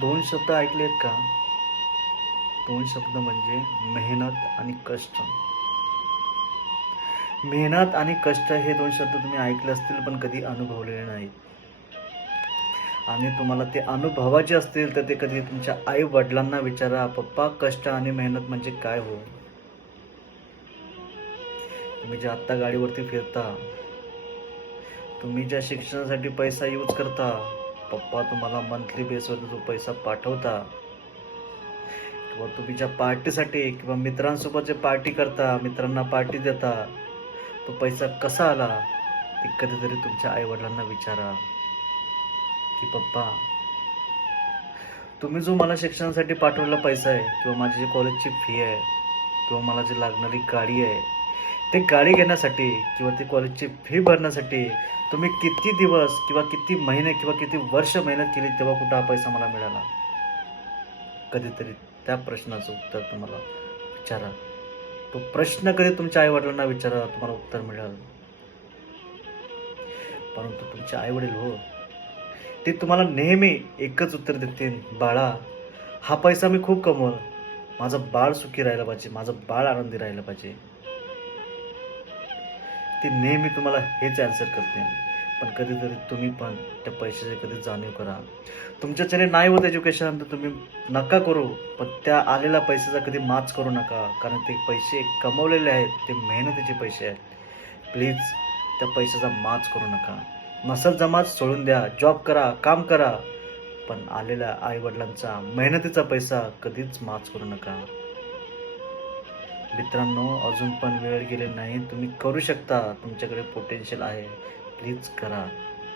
दोन शब्द ऐकलेत का? दोन शब्द म्हणजे मेहनत आणि कष्ट. मेहनत आणि कष्ट हे दोन शब्द तुम्ही ऐकले असतील पण कधी अनुभवलेले नाहीत. आणि तुम्हाला ते अनुभवायचे असतील तर ते कधी तुमच्या आई वडिलांना विचारा, पप्पा कष्ट आणि मेहनत म्हणजे काय हो? तुम्ही जे आत्ता गाडीवरती फिरता, तुम्ही ज्या शिक्षणासाठी पैसा यूज करता, पप्पा तुम्हाला मंथली बेसवर जो पैसा पाठवता, किंवा तुम्ही ज्या पार्टीसाठी किंवा मित्रांसोबत जे पार्टी करता, मित्रांना पार्टी देता, तो पैसा कसा आला? ते कधीतरी तुमच्या आई-वडिलांना विचारा, की "पप्पा, तुम्ही जो मला शिक्षणासाठी पाठवलेला पैसा आहे किंवा माझी जी कॉलेजची फी आहे किंवा मला जी लागणारी गाडी आहे, ते गाडी घेण्यासाठी किंवा ती कॉलेजची फी भरण्यासाठी तुम्ही किती दिवस किंवा किती महिने किंवा किती वर्ष मेहनत केली, तेव्हा कुठं हा पैसा मला मिळाला?" कधीतरी त्या प्रश्नाचं उत्तर तुम्हाला विचारा. तो प्रश्न कधी तुमच्या आई-वडिलांना विचारा, तुम्हाला उत्तर मिळेल. परंतु तुमचे आई-वडील हो, ते तुम्हाला नेहमी एकच उत्तर देतील, "बाळा, हा पैसा मी खूप कमवला. माझं बाळ सुखी राहिलं पाहिजे, माझं बाळ आनंदी राहिलं पाहिजे." ते नेहमी तुम्हाला हेच ॲन्सर करतील. पण कधीतरी तुम्ही पण त्या पैशाची कधी जाणीव करा. तुमच्याच्याने नाही होत एज्युकेशन तर तुम्ही नका करू, पण त्या आलेल्या पैशाचा कधी माच करू नका. कारण ते पैसे कमवलेले आहेत, ते मेहनतीचे पैसे आहेत. प्लीज त्या पैशाचा माच करू नका. नसेल जमात सोडून द्या. जॉब करा, काम करा. पण आलेल्या आई-वडिलांचा मेहनतीचा पैसा कधीच माच करू नका. मित्रांनो, अजून पण वेळ गेली नाही. तुम्ही करू शकता. तुमच्याकडे पोटेन्शियल आहे. प्लीज करा.